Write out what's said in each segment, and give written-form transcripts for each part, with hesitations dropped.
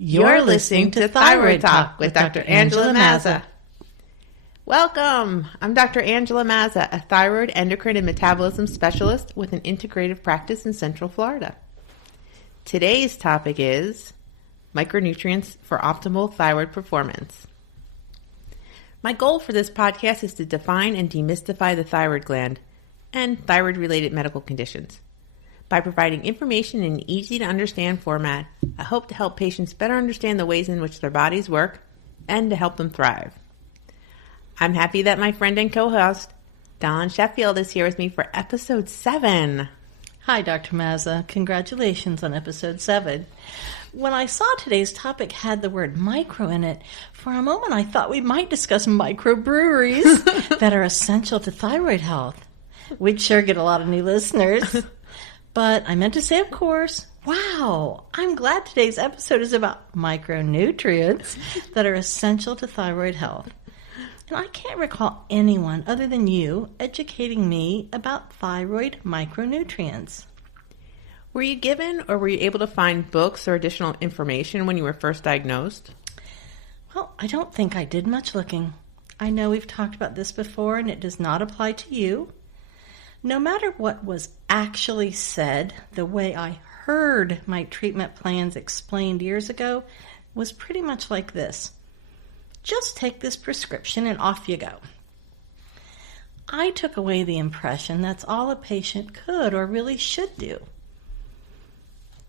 You're listening to Thyroid Talk with Dr. Angela Mazza. Welcome! I'm Dr. Angela Mazza, a thyroid, endocrine, and metabolism specialist with an integrative practice in Central Florida. Today's topic is micronutrients for optimal thyroid performance. My goal for this podcast is to define and demystify the thyroid gland and thyroid-related medical conditions. By providing information in an easy-to-understand format, I hope to help patients better understand the ways in which their bodies work and to help them thrive. I'm happy that my friend and co-host, Dawn Sheffield, is here with me for episode 7. Hi, Dr. Mazza. Congratulations on episode 7. When I saw today's topic had the word micro in it, for a moment I thought we might discuss microbreweries that are essential to thyroid health. We'd sure get a lot of new listeners. But I meant to say, of course, wow, I'm glad today's episode is about micronutrients that are essential to thyroid health. And I can't recall anyone other than you educating me about thyroid micronutrients. Were you given or were you able to find books or additional information when you were first diagnosed? Well, I don't think I did much looking. I know we've talked about this before and it does not apply to you. No matter what was actually said, the way I heard my treatment plans explained years ago was pretty much like this. Just take this prescription and off you go. I took away the impression that's all a patient could or really should do.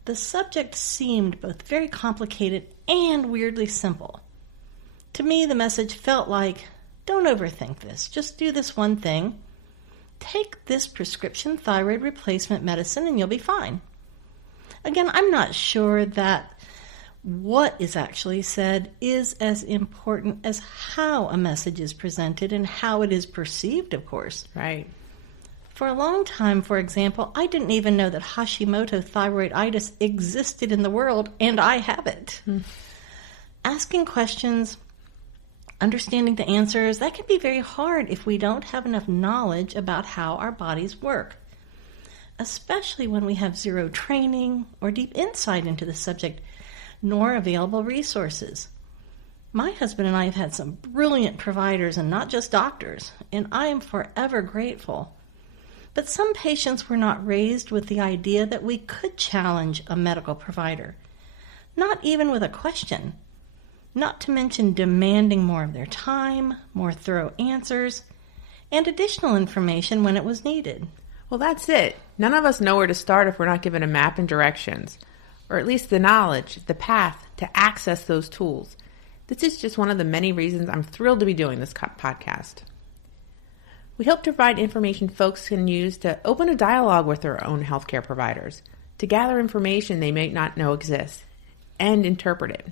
The subject seemed both very complicated and weirdly simple. To me, the message felt like, don't overthink this, just do this one thing. Take this prescription thyroid replacement medicine and you'll be fine. Again, I'm not sure that what is actually said is as important as how a message is presented and how it is perceived, of course. Right. For a long time, for example, I didn't even know that Hashimoto thyroiditis existed in the world, and I have it. Asking questions, understanding the answers, that can be very hard if we don't have enough knowledge about how our bodies work, especially when we have zero training or deep insight into the subject, nor available resources. My husband and I have had some brilliant providers and not just doctors, and I am forever grateful. But some patients were not raised with the idea that we could challenge a medical provider, not even with a question. Not to mention demanding more of their time, more thorough answers, and additional information when it was needed. Well, that's it. None of us know where to start if we're not given a map and directions, or at least the knowledge, the path to access those tools. This is just one of the many reasons I'm thrilled to be doing this podcast. We hope to provide information folks can use to open a dialogue with their own healthcare providers, to gather information they may not know exists, and interpret it.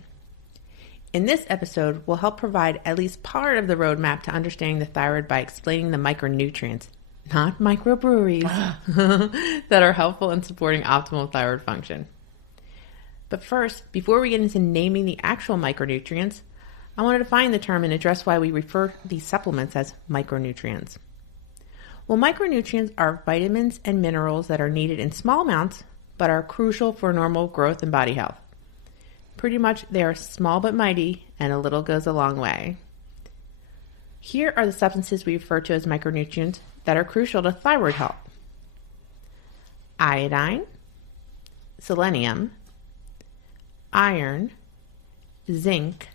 In this episode, we'll help provide at least part of the roadmap to understanding the thyroid by explaining the micronutrients, not microbreweries, that are helpful in supporting optimal thyroid function. But first, before we get into naming the actual micronutrients, I want to define the term and address why we refer to these supplements as micronutrients. Well, micronutrients are vitamins and minerals that are needed in small amounts, but are crucial for normal growth and body health. Pretty much, they are small but mighty, and a little goes a long way. Here are the substances we refer to as micronutrients that are crucial to thyroid health. Iodine, selenium, iron, zinc,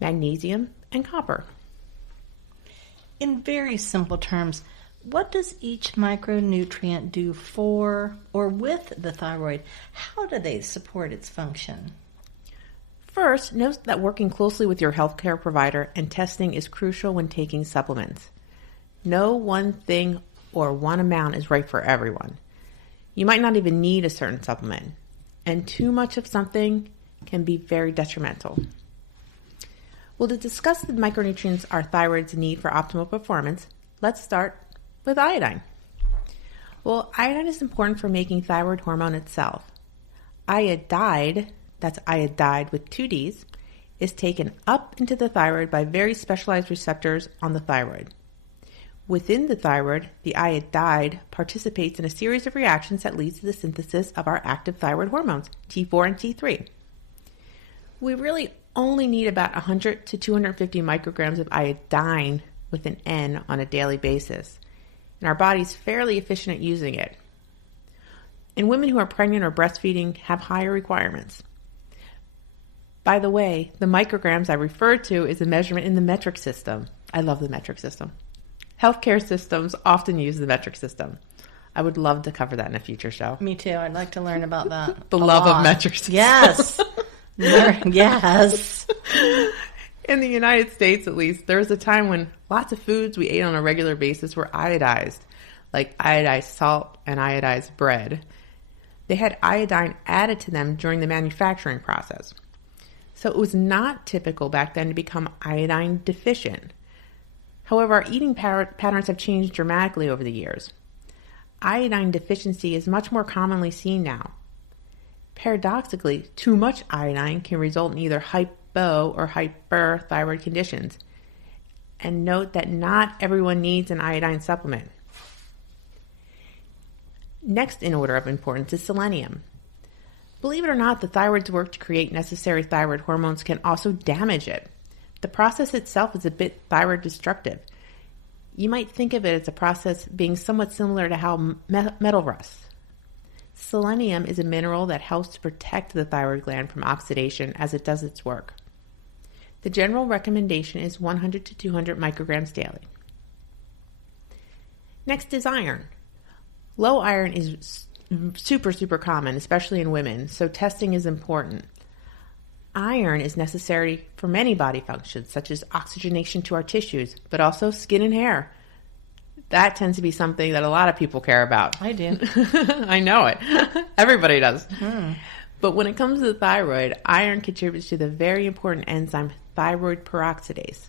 magnesium, and copper. In very simple terms, what does each micronutrient do for or with the thyroid? How do they support its function? First, note that working closely with your healthcare provider and testing is crucial when taking supplements. No one thing or one amount is right for everyone. You might not even need a certain supplement, and too much of something can be very detrimental. Well, to discuss the micronutrients our thyroids need for optimal performance, let's start with iodine. Well, iodine is important for making thyroid hormone itself. Iodide, that's iodide with 2 Ds, is taken up into the thyroid by very specialized receptors on the thyroid. Within the thyroid, the iodide participates in a series of reactions that leads to the synthesis of our active thyroid hormones, T4 and T3. We really only need about 100 to 250 micrograms of iodine with an N on a daily basis, and our body's fairly efficient at using it. And women who are pregnant or breastfeeding have higher requirements. By the way, the micrograms I referred to is a measurement in the metric system. I love the metric system. Healthcare systems often use the metric system. I would love to cover that in a future show. Me too. I'd like to learn about that. The love of metric systems. Yes. Yes. In the United States, at least, there was a time when lots of foods we ate on a regular basis were iodized, like iodized salt and iodized bread. They had iodine added to them during the manufacturing process. So it was not typical back then to become iodine deficient. However, our eating patterns have changed dramatically over the years. Iodine deficiency is much more commonly seen now. Paradoxically, too much iodine can result in either hypo or hyperthyroid conditions. And note that not everyone needs an iodine supplement. Next in order of importance is selenium. Believe it or not, the thyroid's work to create necessary thyroid hormones can also damage it. The process itself is a bit thyroid destructive. You might think of it as a process being somewhat similar to how metal rusts. Selenium is a mineral that helps to protect the thyroid gland from oxidation as it does its work. The general recommendation is 100 to 200 micrograms daily. Next is iron. Low iron is super common, especially in women, so testing is important. Iron is necessary for many body functions, such as oxygenation to our tissues, but also skin and hair. That tends to be something that a lot of people care about. I do. I know it. Everybody does. But when it comes to the thyroid, iron contributes to the very important enzyme thyroid peroxidase.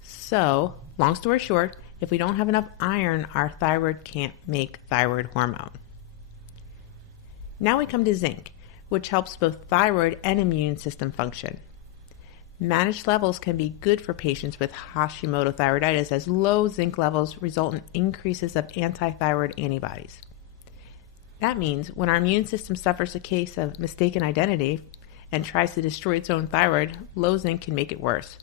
So, long story short, if we don't have enough iron, our thyroid can't make thyroid hormone. Now we come to zinc, which helps both thyroid and immune system function. Managed levels can be good for patients with Hashimoto thyroiditis, as low zinc levels result in increases of anti-thyroid antibodies. That means when our immune system suffers a case of mistaken identity and tries to destroy its own thyroid, low zinc can make it worse.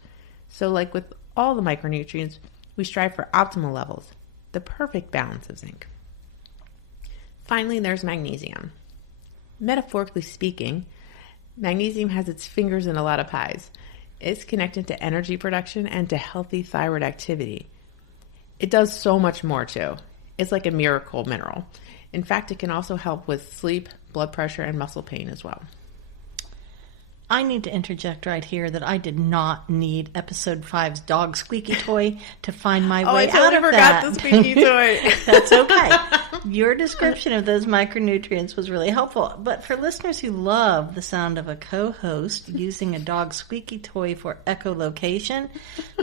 So like with all the micronutrients, we strive for optimal levels, the perfect balance of zinc. Finally, there's magnesium. Metaphorically speaking, magnesium has its fingers in a lot of pies. It's connected to energy production and to healthy thyroid activity. It does so much more too. It's like a miracle mineral. In fact, it can also help with sleep, blood pressure, and muscle pain as well. I need to interject right here that I did not need episode 5's dog squeaky toy to find my way out of that. I totally forgot the squeaky toy. That's okay. Your description of those micronutrients was really helpful. But for listeners who love the sound of a co-host using a dog squeaky toy for echolocation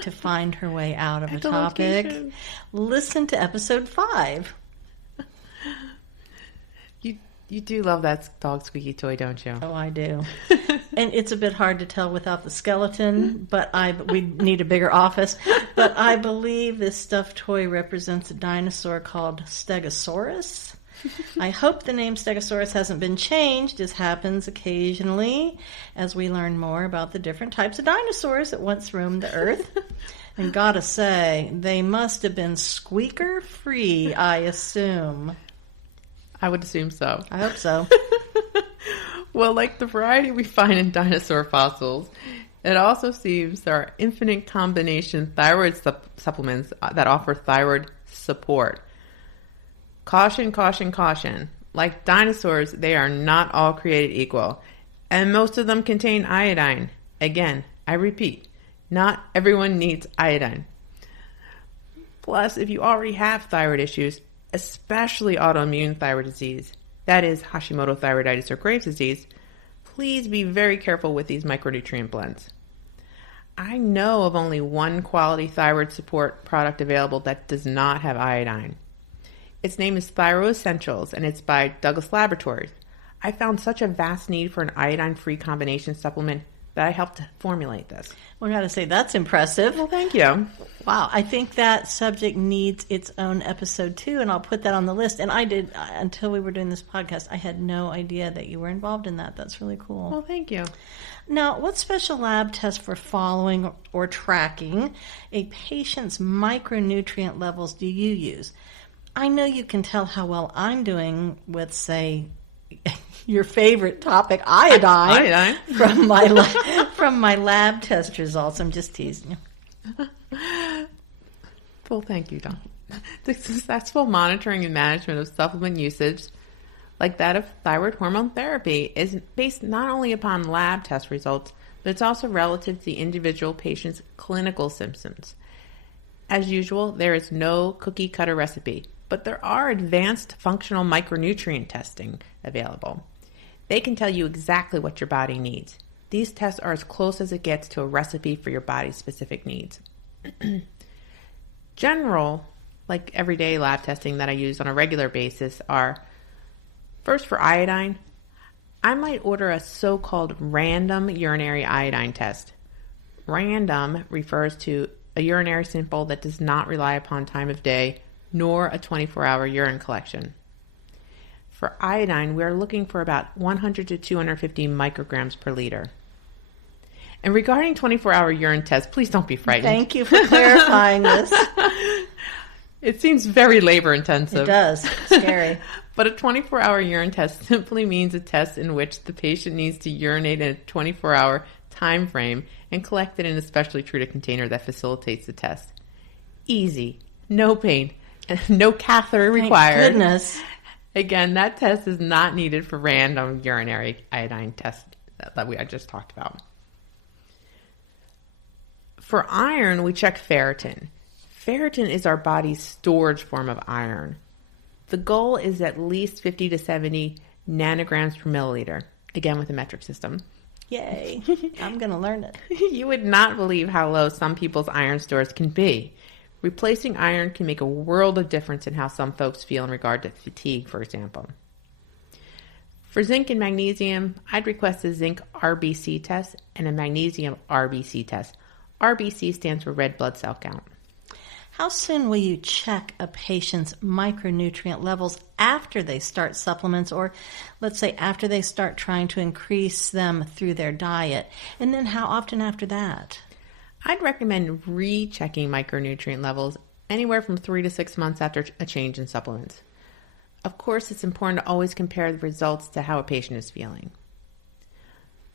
to find her way out of a topic, listen to episode 5. You do love that dog squeaky toy, don't you? Oh, I do. And it's a bit hard to tell without the skeleton, but we need a bigger office. But I believe this stuffed toy represents a dinosaur called Stegosaurus. I hope the name Stegosaurus hasn't been changed, as happens occasionally as we learn more about the different types of dinosaurs that once roamed the earth. And gotta say, they must have been squeaker-free, I assume. I would assume so. I hope so. Well, like the variety we find in dinosaur fossils, it also seems there are infinite combination thyroid supplements that offer thyroid support. Caution, caution, caution. Like dinosaurs, they are not all created equal, and most of them contain iodine. Again, I repeat, not everyone needs iodine. Plus, if you already have thyroid issues, especially autoimmune thyroid disease, that is Hashimoto thyroiditis or Graves' disease, please be very careful with these micronutrient blends. I know of only one quality thyroid support product available that does not have iodine. Its name is Thyroid Essentials, and it's by Douglas Laboratories. I found such a vast need for an iodine-free combination supplement that I helped formulate this. Well, I got to say, that's impressive. Well, thank you. Wow, I think that subject needs its own episode too, and I'll put that on the list. And I did, until we were doing this podcast, I had no idea that you were involved in that. That's really cool. Well, thank you. Now, what special lab tests for following or tracking a patient's micronutrient levels do you use? I know you can tell how well I'm doing with, say, your favorite topic, iodine. from my lab test results. I'm just teasing you. Well, thank you, Dawn. The successful monitoring and management of supplement usage, like that of thyroid hormone therapy, is based not only upon lab test results, but it's also relative to the individual patient's clinical symptoms. As usual, there is no cookie-cutter recipe, but there are advanced functional micronutrient testing available. They can tell you exactly what your body needs. These tests are as close as it gets to a recipe for your body's specific needs. General, like everyday lab testing that I use on a regular basis are, first for iodine, I might order a so-called random urinary iodine test. Random refers to a urinary sample that does not rely upon time of day nor a 24-hour urine collection. For iodine, we are looking for about 100 to 250 micrograms per liter. And regarding 24-hour urine tests, please don't be frightened. Thank you for clarifying this. It seems very labor-intensive. It does. Scary. But a 24-hour urine test simply means a test in which the patient needs to urinate in a 24-hour time frame and collect it in a specially treated container that facilitates the test. Easy, no pain, and no catheter required. Thank goodness. Again, that test is not needed for random urinary iodine tests that I just talked about. For iron, we check ferritin. Ferritin is our body's storage form of iron. The goal is at least 50 to 70 nanograms per milliliter, again with a metric system. Yay. I'm going to learn it. You would not believe how low some people's iron stores can be. Replacing iron can make a world of difference in how some folks feel in regard to fatigue, for example. For zinc and magnesium, I'd request a zinc RBC test and a magnesium RBC test. RBC stands for red blood cell count. How soon will you check a patient's micronutrient levels after they start supplements, or let's say after they start trying to increase them through their diet? And then how often after that? I'd recommend rechecking micronutrient levels anywhere from 3 to 6 months after a change in supplements. Of course, it's important to always compare the results to how a patient is feeling.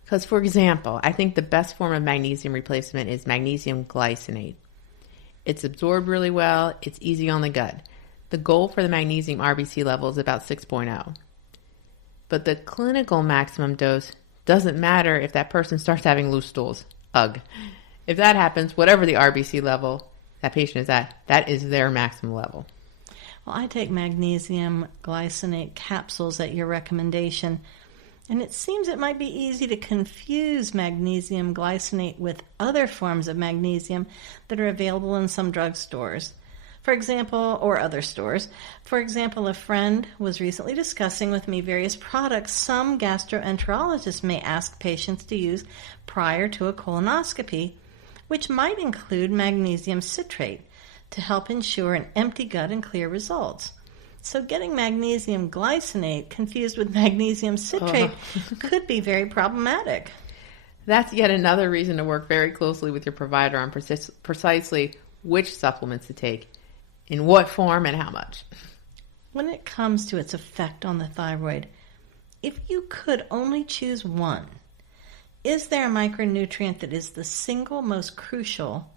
Because, for example, I think the best form of magnesium replacement is magnesium glycinate. It's absorbed really well. It's easy on the gut. The goal for the magnesium RBC level is about 6.0. But the clinical maximum dose doesn't matter if that person starts having loose stools. Ugh. If that happens, whatever the RBC level that patient is at, that is their maximum level. Well, I take magnesium glycinate capsules at your recommendation, and it seems it might be easy to confuse magnesium glycinate with other forms of magnesium that are available in some drugstores. For example, or other stores. For example, a friend was recently discussing with me various products some gastroenterologists may ask patients to use prior to a colonoscopy, which might include magnesium citrate to help ensure an empty gut and clear results. So getting magnesium glycinate confused with magnesium citrate could be very problematic. That's yet another reason to work very closely with your provider on precisely which supplements to take, in what form, and how much. When it comes to its effect on the thyroid, if you could only choose one, is there a micronutrient that is the single most crucial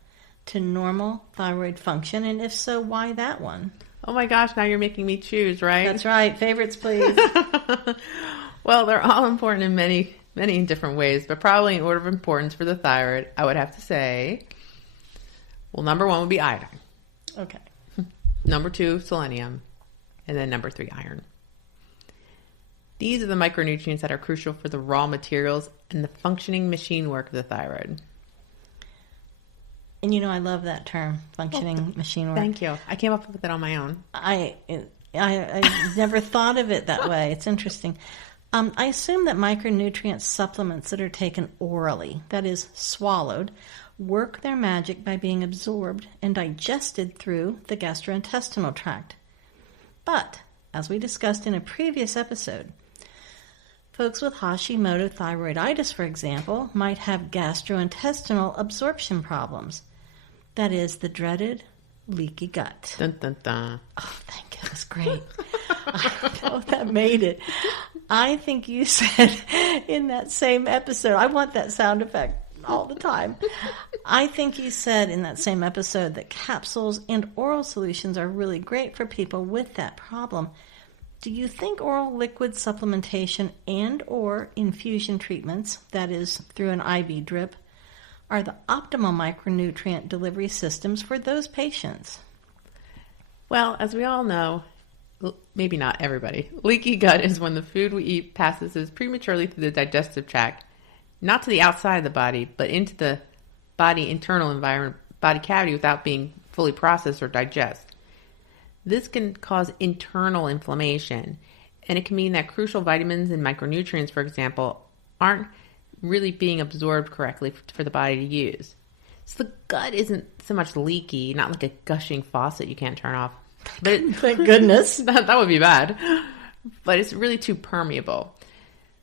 to normal thyroid function? And if so, why that one? Oh my gosh, now you're making me choose, right? That's right. Favorites, please. Well, they're all important in many different ways, but probably in order of importance for the thyroid, I would have to say, well, number 1 would be iodine. Okay. Number 2, selenium. And then number 3, iron. These are the micronutrients that are crucial for the raw materials and the functioning machine work of the thyroid. And you know, I love that term, functioning machine work. Thank you. I came up with it on my own. I never thought of it that way. It's interesting. I assume that micronutrient supplements that are taken orally, that is, swallowed, work their magic by being absorbed and digested through the gastrointestinal tract. But, as we discussed in a previous episode, folks with Hashimoto thyroiditis, for example, might have gastrointestinal absorption problems. That is, the dreaded leaky gut. Dun, dun, dun. Oh, thank you. That's great. I know that made it. I think you said in that same episode, I want that sound effect all the time. I think you said in that same episode that capsules and oral solutions are really great for people with that problem. Do you think oral liquid supplementation and or infusion treatments, that is through an IV drip, are the optimal micronutrient delivery systems for those patients? Well, as we all know, maybe not everybody, leaky gut is when the food we eat passes prematurely through the digestive tract, not to the outside of the body, but into the body internal environment, body cavity, without being fully processed or digested. This can cause internal inflammation, and it can mean that crucial vitamins and micronutrients, for example, aren't really being absorbed correctly for the body to use. So the gut isn't so much leaky, not like a gushing faucet you can't turn off. But Thank goodness. that would be bad. But it's really too permeable.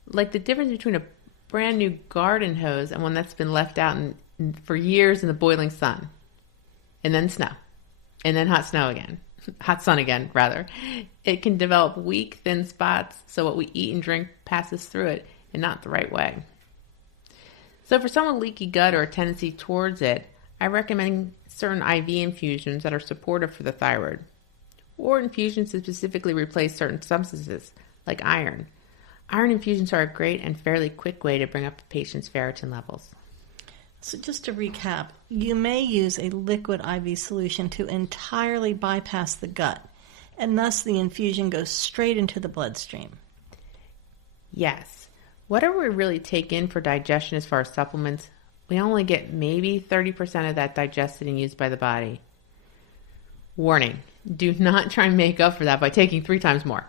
Like the difference between a brand new garden hose and one that's been left out for years in the boiling sun. And then snow. And then hot snow again. Hot sun again, rather. It can develop weak, thin spots, so what we eat and drink passes through it, and not the right way. So for someone with leaky gut or a tendency towards it, I recommend certain IV infusions that are supportive for the thyroid, or infusions to specifically replace certain substances, like iron. Iron infusions are a great and fairly quick way to bring up a patient's ferritin levels. So just to recap, you may use a liquid IV solution to entirely bypass the gut, and thus the infusion goes straight into the bloodstream. Yes. Whatever we really take in for digestion as far as supplements, we only get maybe 30% of that digested and used by the body. Warning, do not try and make up for that by taking 3 times more.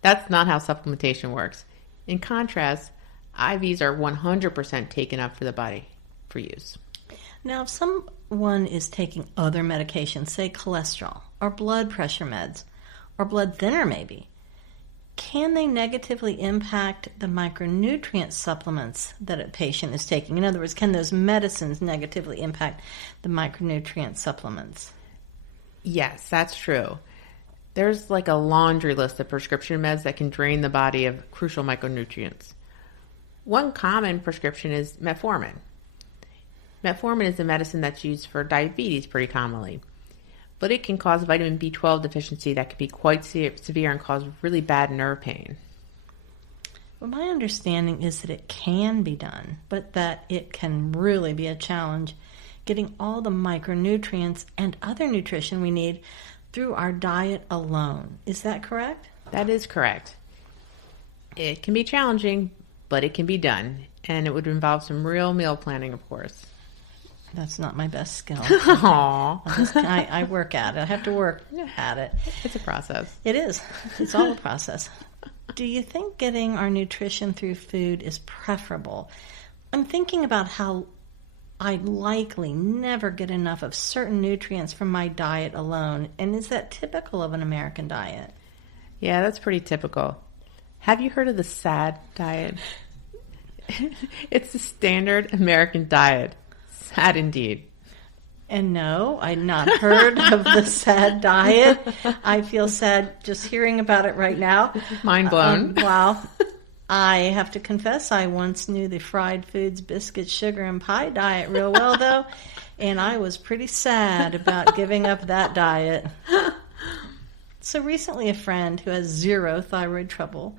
That's not how supplementation works. In contrast, IVs are 100% taken up for the body for use. Now, if someone is taking other medications, say cholesterol or blood pressure meds or blood thinner maybe, can they negatively impact the micronutrient supplements that a patient is taking? In other words, can those medicines negatively impact the micronutrient supplements? Yes, that's true. There's like a laundry list of prescription meds that can drain the body of crucial micronutrients. One common prescription is metformin. Metformin is a medicine that's used for diabetes pretty commonly, but it can cause vitamin B12 deficiency that can be quite severe and cause really bad nerve pain. Well, my understanding is that it can be done, but that it can really be a challenge getting all the micronutrients and other nutrition we need through our diet alone. Is that correct? That is correct. It can be challenging, but it can be done, and it would involve some real meal planning, of course. That's not my best skill. Aww. I work at it. I have to work at it. It's a process. It is. It's all a process. Do you think getting our nutrition through food is preferable? I'm thinking about how I'd likely never get enough of certain nutrients from my diet alone. And is that typical of an American diet? Yeah, that's pretty typical. Have you heard of the SAD diet? It's the standard American diet. Sad indeed. And no, I'd not heard of the SAD diet. I feel sad just hearing about it right now. Mind blown. Wow. I have to confess, I once knew the fried foods, biscuits, sugar, and pie diet real well, though, and I was pretty sad about giving up that diet. So recently a friend who has 0 thyroid trouble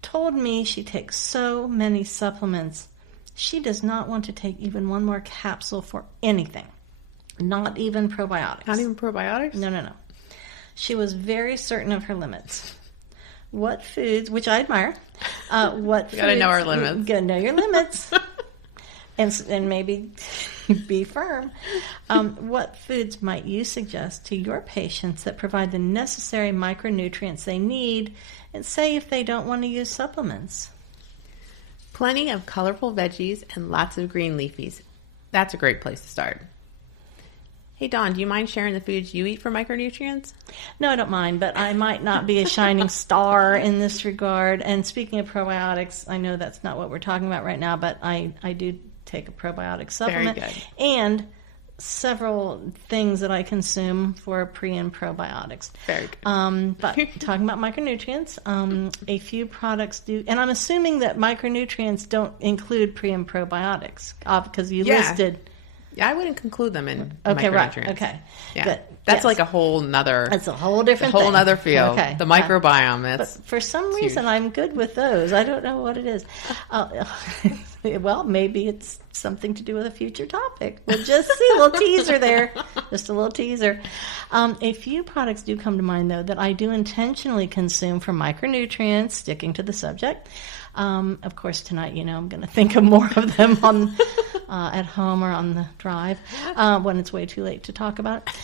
told me she takes so many supplements she does not want to take even one more capsule for anything. Not even probiotics. Not even probiotics? No. She was very certain of her limits. What foods, which I admire, what foods... You gotta know our limits. You gotta know your limits. and maybe be firm. What foods might you suggest to your patients that provide the necessary micronutrients they need, and say if they don't want to use supplements? Plenty of colorful veggies and lots of green leafies. That's a great place to start. Hey, Dawn, do you mind sharing the foods you eat for micronutrients? No, I don't mind, but I might not be a shining star in this regard. And speaking of probiotics, I know that's not what we're talking about right now, but I do take a probiotic supplement. Very good. And several things that I consume for pre and probiotics. Very good. But talking about micronutrients, a few products do, and I'm assuming that micronutrients don't include pre and probiotics because you listed. Yeah, I wouldn't conclude them in okay, micronutrients. Right. Okay. Yeah. Good. That's like a whole nother. That's a whole different thing. Whole field. Okay. The microbiome. That's but for some reason, I'm good with those. I don't know what it is. Well, maybe it's something to do with a future topic. We'll just see. A little teaser there. Just a little teaser. A few products do come to mind, though, that I do intentionally consume for micronutrients, sticking to the subject. Of course, tonight, I'm going to think of more of them on at home or on the drive when it's way too late to talk about it.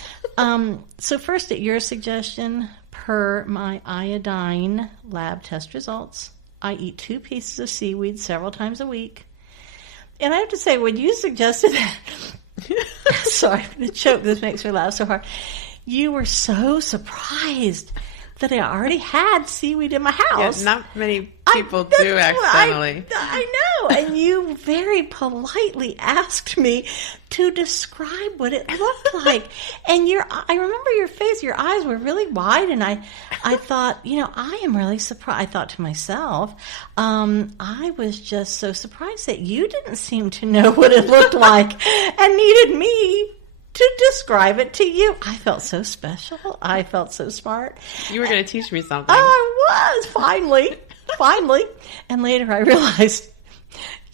So first, at your suggestion, per my iodine lab test results, I eat 2 pieces of seaweed several times a week. And I have to say, when you suggested that, sorry, I'm going to choke, this makes me laugh so hard. You were so surprised that I already had seaweed in my house. Yeah, not many people do accidentally. I know. And you very politely asked me to describe what it looked like. And I remember your face, your eyes were really wide. And I thought, I am really surprised. I thought to myself, I was just so surprised that you didn't seem to know what it looked like and needed me to describe it to you. I felt so special. I felt so smart. You were going to teach me something. I was, finally. And later I realized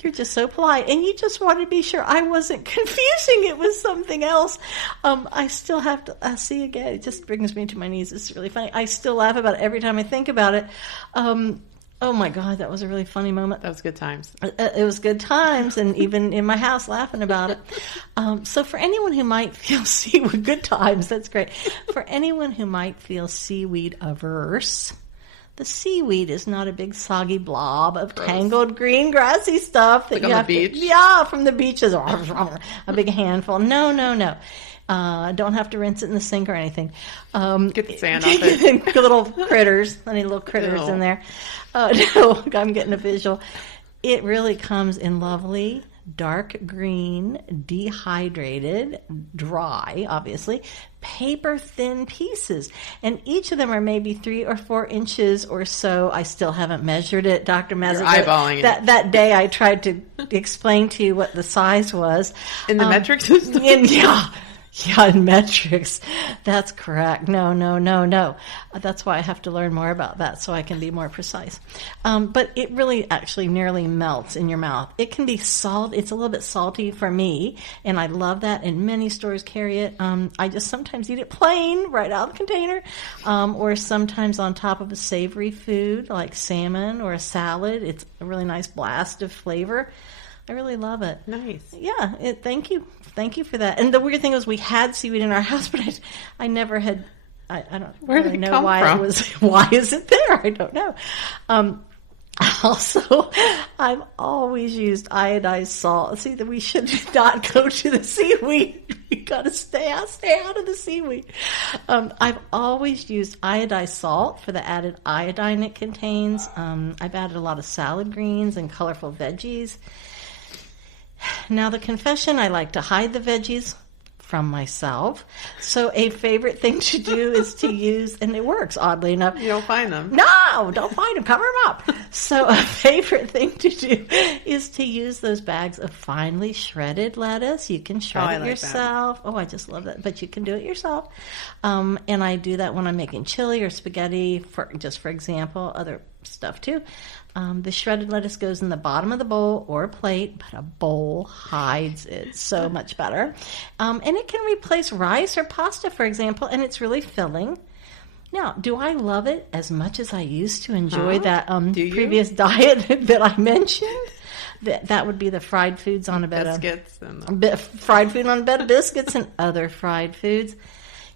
you're just so polite, and you just wanted to be sure I wasn't confusing it with something else. I still have to, see again, it just brings me to my knees. It's really funny. I still laugh about it every time I think about it. Oh my God, that was a really funny moment. That was good times. It was good times, and even in my house laughing about it. So for anyone who might feel seaweed, good times, that's great. For anyone who might feel seaweed averse, the seaweed is not a big soggy blob of tangled green grassy stuff. That like on the beach? Yeah, from the beaches. A big handful. No. Don't have to rinse it in the sink or anything. Get the sand off it. Little critters. Any little critters in there. No, I'm getting a visual. It really comes in lovely, dark green, dehydrated, dry, obviously, paper-thin pieces. And each of them are maybe 3 or 4 inches or so. I still haven't measured it, Dr. Mazza. You're eyeballing it. That day I tried to explain to you what the size was. In the metric system? Yeah, in metrics. That's correct. No. That's why I have to learn more about that so I can be more precise. But it really actually nearly melts in your mouth. It can be salt. It's a little bit salty for me, and I love that, and many stores carry it. I just sometimes eat it plain, right out of the container, or sometimes on top of a savory food like salmon or a salad. It's a really nice blast of flavor. I really love it. Nice. Yeah, thank you. Thank you for that. And the weird thing was we had seaweed in our house, but I never had, I don't really know why it was, why is it there? I don't know. Also, I've always used iodized salt. See, that we should not go to the seaweed. We got to stay out of the seaweed. I've always used iodized salt for the added iodine it contains. I've added a lot of salad greens and colorful veggies. Now, the confession, I like to hide the veggies from myself. So a favorite thing to do is to use, and it works, oddly enough. You don't find them. No, don't find them. Cover them up. So a favorite thing to do is to use those bags of finely shredded lettuce. You can shred it yourself. That. Oh, I just love that. But you can do it yourself. And I do that when I'm making chili or spaghetti, for example, other stuff too. The shredded lettuce goes in the bottom of the bowl or plate, but a bowl hides it so much better. And it can replace rice or pasta, for example, and it's really filling. Now, do I love it as much as I used to enjoy that previous diet that I mentioned? That would be the fried foods on a bed biscuits of fried food on a bed of biscuits and other fried foods.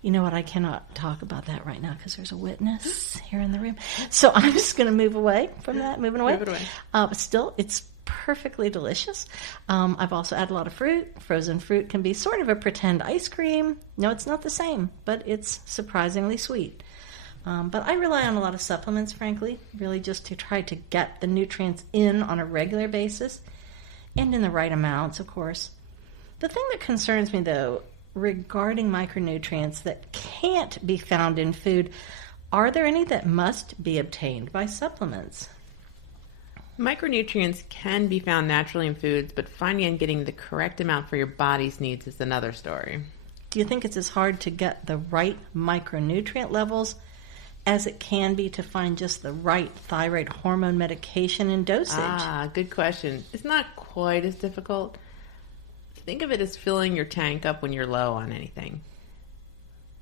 You know what? I cannot talk about that right now because there's a witness here in the room. So I'm just going to move away from that. Moving away. Move it away. But still, it's perfectly delicious. I've also added a lot of fruit. Frozen fruit can be sort of a pretend ice cream. No, it's not the same, but it's surprisingly sweet. But I rely on a lot of supplements, frankly, really just to try to get the nutrients in on a regular basis and in the right amounts, of course. The thing that concerns me, though, regarding micronutrients that can't be found in food, are there any that must be obtained by supplements? Micronutrients can be found naturally in foods, but finding and getting the correct amount for your body's needs is another story. Do you think it's as hard to get the right micronutrient levels as it can be to find just the right thyroid hormone medication and dosage? Good question. It's not quite as difficult. Think of it as filling your tank up when you're low on anything.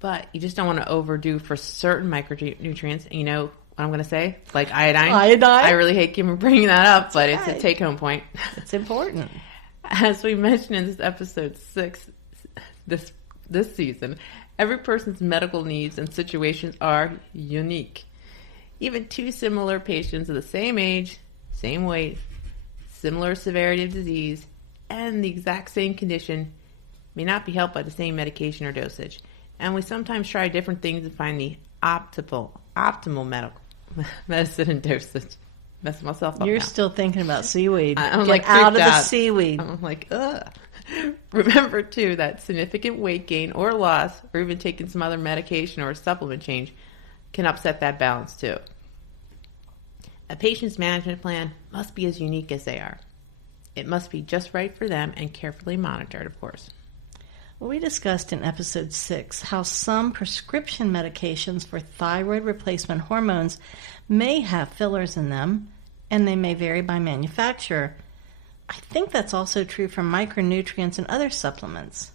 But you just don't want to overdo for certain micronutrients. You know what I'm going to say? Like iodine. I really hate bringing that up, but it's a take-home point. It's important. As we mentioned in this episode 6, this season, every person's medical needs and situations are unique. Even two similar patients of the same age, same weight, similar severity of disease, and the exact same condition may not be helped by the same medication or dosage. And we sometimes try different things to find the optimal medical medicine and dosage. Messing myself up. You're now. Still thinking about seaweed. I'm Get out of the seaweed. I'm like, ugh. Remember, too, that significant weight gain or loss, or even taking some other medication or a supplement change, can upset that balance, too. A patient's management plan must be as unique as they are. It must be just right for them and carefully monitored, of course. Well, we discussed in episode 6 how some prescription medications for thyroid replacement hormones may have fillers in them, and they may vary by manufacturer. I think that's also true for micronutrients and other supplements.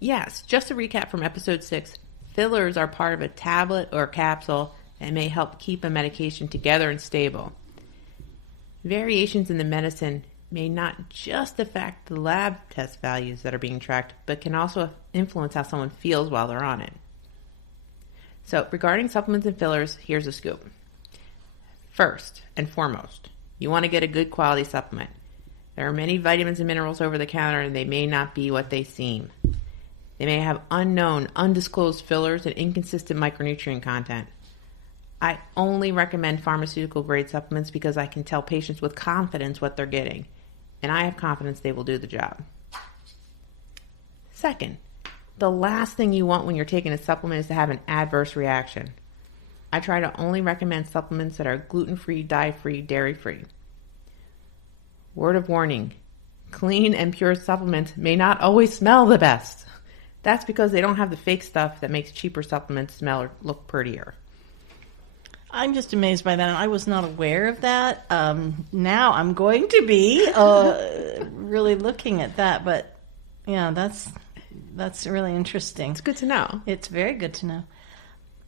Yes, just to recap from episode 6, fillers are part of a tablet or capsule and may help keep a medication together and stable. Variations in the medicine may not just affect the lab test values that are being tracked, but can also influence how someone feels while they're on it. So, regarding supplements and fillers, here's a scoop. First and foremost, you want to get a good quality supplement. There are many vitamins and minerals over the counter, and they may not be what they seem. They may have unknown, undisclosed fillers and inconsistent micronutrient content. I only recommend pharmaceutical-grade supplements because I can tell patients with confidence what they're getting, and I have confidence they will do the job. Second, the last thing you want when you're taking a supplement is to have an adverse reaction. I try to only recommend supplements that are gluten-free, dye-free, dairy-free. Word of warning, clean and pure supplements may not always smell the best. That's because they don't have the fake stuff that makes cheaper supplements smell or look prettier. I'm just amazed by that. I was not aware of that. Now I'm going to be really looking at that. But yeah, that's really interesting. It's good to know. It's very good to know.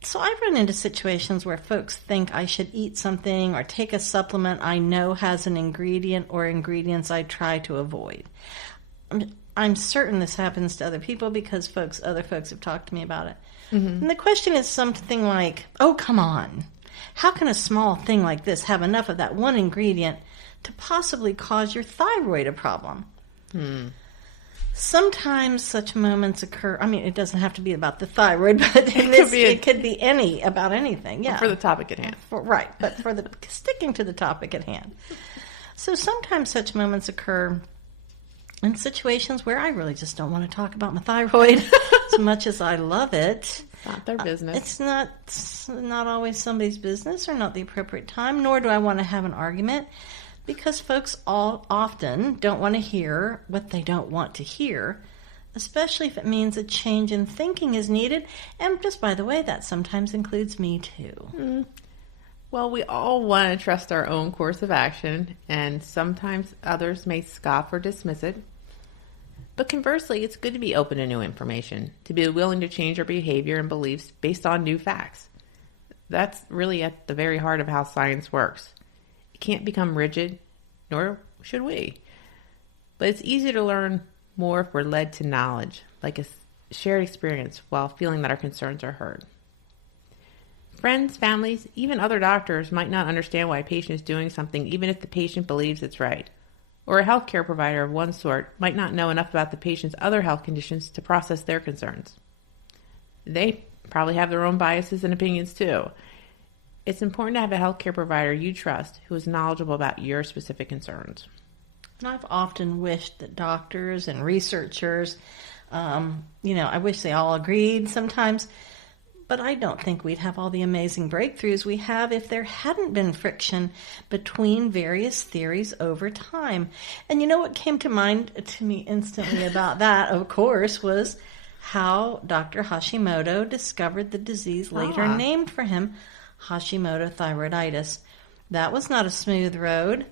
So I've run into situations where folks think I should eat something or take a supplement I know has an ingredient or ingredients I try to avoid. I'm certain this happens to other people because other folks have talked to me about it. Mm-hmm. And the question is something like, oh, come on. How can a small thing like this have enough of that one ingredient to possibly cause your thyroid a problem? Sometimes such moments occur. I mean, it doesn't have to be about the thyroid, but it could be about anything. Yeah, for the topic at hand. Right, but sticking to the topic at hand. So sometimes such moments occur in situations where I really just don't want to talk about my thyroid as much as I love it. It's not their business. It's not always somebody's business or not the appropriate time, nor do I want to have an argument, because folks often don't want to hear what they don't want to hear, especially if it means a change in thinking is needed. And just by the way, that sometimes includes me too. Well, we all want to trust our own course of action, and sometimes others may scoff or dismiss it. But conversely, it's good to be open to new information, to be willing to change our behavior and beliefs based on new facts. That's really at the very heart of how science works. It can't become rigid, nor should we. But it's easy to learn more if we're led to knowledge, like a shared experience, while feeling that our concerns are heard. Friends, families, even other doctors might not understand why a patient is doing something, even if the patient believes it's right. Or a healthcare provider of one sort might not know enough about the patient's other health conditions to process their concerns. They probably have their own biases and opinions too. It's important to have a healthcare provider you trust who is knowledgeable about your specific concerns. And I've often wished that doctors and researchers, I wish they all agreed sometimes, but I don't think we'd have all the amazing breakthroughs we have if there hadn't been friction between various theories over time. And you know what came to mind to me instantly about that, of course, was how Dr. Hashimoto discovered the disease later named for him, Hashimoto thyroiditis. That was not a smooth road.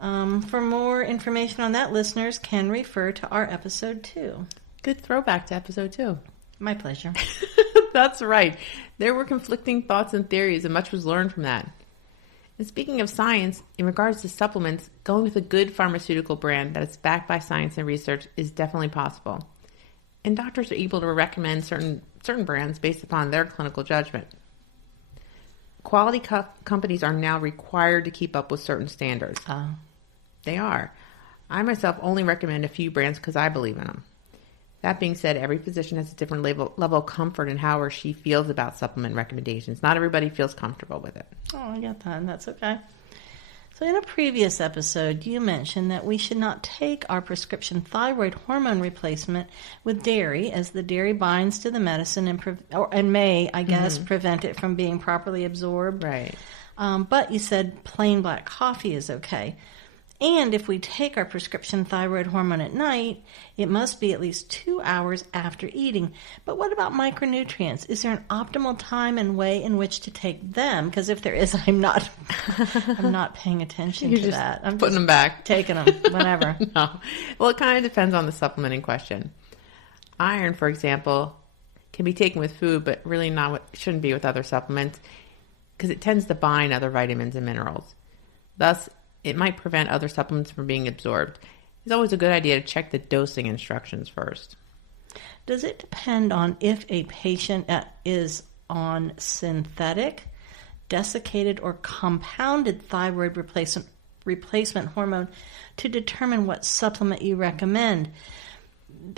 For more information on that, listeners can refer to our episode 2. Good throwback to episode 2. My pleasure. That's right. There were conflicting thoughts and theories, and much was learned from that. And speaking of science, in regards to supplements, going with a good pharmaceutical brand that is backed by science and research is definitely possible. And doctors are able to recommend certain brands based upon their clinical judgment. Quality companies are now required to keep up with certain standards. They are. I myself only recommend a few brands because I believe in them. That being said, every physician has a different level of comfort in how or she feels about supplement recommendations. Not everybody feels comfortable with it. Oh, I get that. That's okay. So in a previous episode, you mentioned that we should not take our prescription thyroid hormone replacement with dairy, as the dairy binds to the medicine and may, I guess, prevent it from being properly absorbed. Right. But you said plain black coffee is okay. And if we take our prescription thyroid hormone at night, it must be at least 2 hours after eating. But what about micronutrients? Is there an optimal time and way in which to take them? Because if there is, I'm not paying attention to that. I'm putting them back. Taking them whenever. No. Well, it kind of depends on the supplement in question. Iron, for example, can be taken with food, but really shouldn't be with other supplements because it tends to bind other vitamins and minerals. Thus, it might prevent other supplements from being absorbed. It's always a good idea to check the dosing instructions first. Does it depend on if a patient is on synthetic, desiccated, or compounded thyroid replacement hormone to determine what supplement you recommend?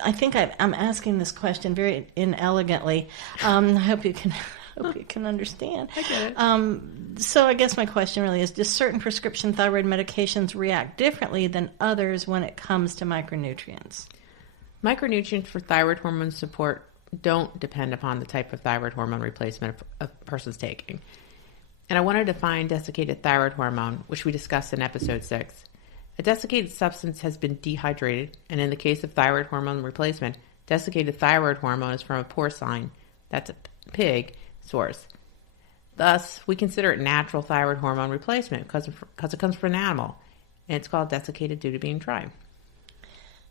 I think I'm asking this question very inelegantly. I hope you can understand. I get it. So I guess my question really is, do certain prescription thyroid medications react differently than others when it comes to micronutrients? Micronutrients for thyroid hormone support don't depend upon the type of thyroid hormone replacement a person's taking. And I want to define desiccated thyroid hormone, which we discussed in episode 6. A desiccated substance has been dehydrated, and in the case of thyroid hormone replacement, desiccated thyroid hormone is from a porcine, that's a pig, source. Thus, we consider it natural thyroid hormone replacement because it comes from an animal, and it's called desiccated due to being dry.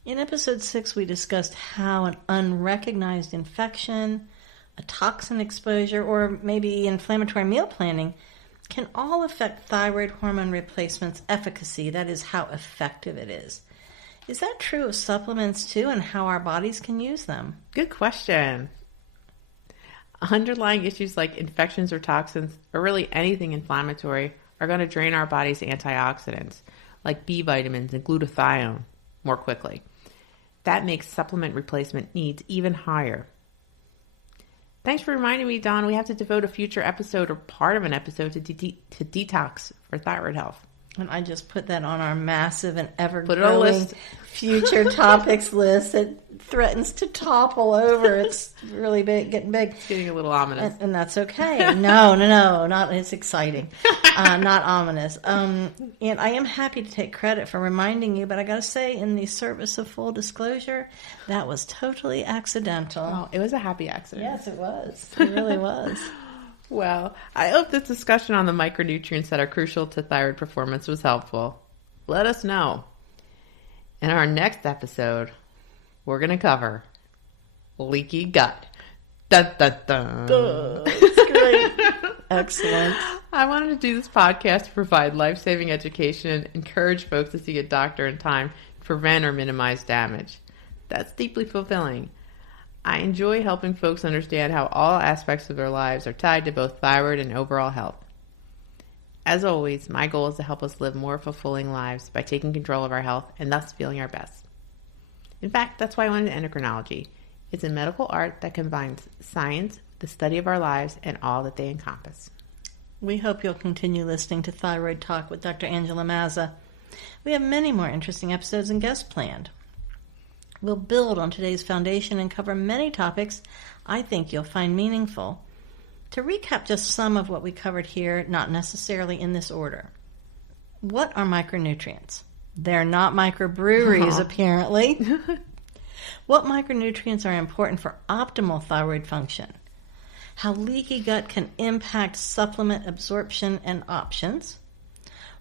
In episode 6, we discussed how an unrecognized infection, a toxin exposure, or maybe inflammatory meal planning can all affect thyroid hormone replacement's efficacy, that is, how effective it is. Is that true of supplements too, and how our bodies can use them? Good question. Underlying issues like infections or toxins, or really anything inflammatory, are going to drain our body's antioxidants, like B vitamins and glutathione, more quickly. That makes supplement replacement needs even higher. Thanks for reminding me, Dawn. We have to devote a future episode or part of an episode to detox for thyroid health. And I just put that on our massive and ever-growing future topics list. It threatens to topple over. It's really big, getting big. It's getting a little ominous. And that's okay. No, not. It's exciting. Not ominous. And I am happy to take credit for reminding you, but I got to say, in the service of full disclosure, that was totally accidental. Oh, it was a happy accident. Yes, it was. It really was. Well, I hope this discussion on the micronutrients that are crucial to thyroid performance was helpful. Let us know. In our next episode, we're going to cover leaky gut. Dun, dun, dun. That's great. Excellent. I wanted to do this podcast to provide life-saving education and encourage folks to see a doctor in time to prevent or minimize damage. That's deeply fulfilling. I enjoy helping folks understand how all aspects of their lives are tied to both thyroid and overall health. As always, my goal is to help us live more fulfilling lives by taking control of our health and thus feeling our best. In fact, that's why I went into endocrinology. It's a medical art that combines science, the study of our lives, and all that they encompass. We hope you'll continue listening to Thyroid Talk with Dr. Angela Mazza. We have many more interesting episodes and guests planned. We'll build on today's foundation and cover many topics I think you'll find meaningful. To recap just some of what we covered here, not necessarily in this order. What are micronutrients? They're not microbreweries, apparently. What micronutrients are important for optimal thyroid function? How leaky gut can impact supplement absorption and options.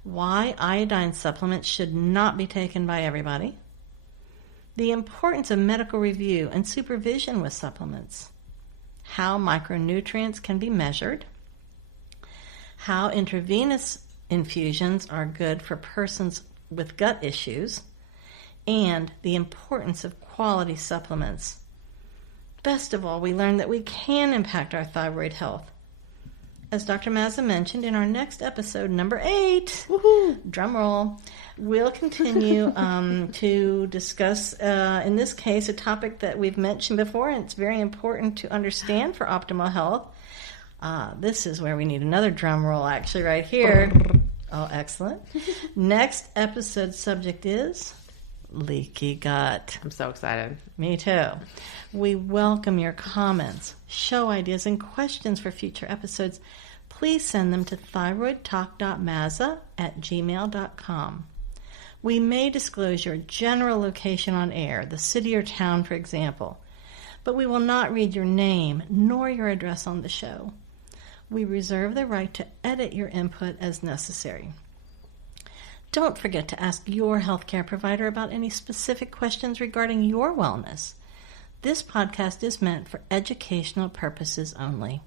Why iodine supplements should not be taken by everybody. The importance of medical review and supervision with supplements. How micronutrients can be measured. How intravenous infusions are good for persons with gut issues. And the importance of quality supplements. Best of all, we learned that we can impact our thyroid health. As Dr. Mazza mentioned in our next episode, number 8, drum roll, we'll continue to discuss, in this case, a topic that we've mentioned before, and it's very important to understand for optimal health. This is where we need another drum roll, actually, right here. Oh, excellent. Next episode subject is leaky gut. I'm so excited. Me too. We welcome your comments, show ideas, and questions for future episodes. Please send them to thyroidtalk.mazza@gmail.com. We may disclose your general location on air, the city or town, for example, but we will not read your name nor your address on the show. We reserve the right to edit your input as necessary. Don't forget to ask your healthcare provider about any specific questions regarding your wellness. This podcast is meant for educational purposes only.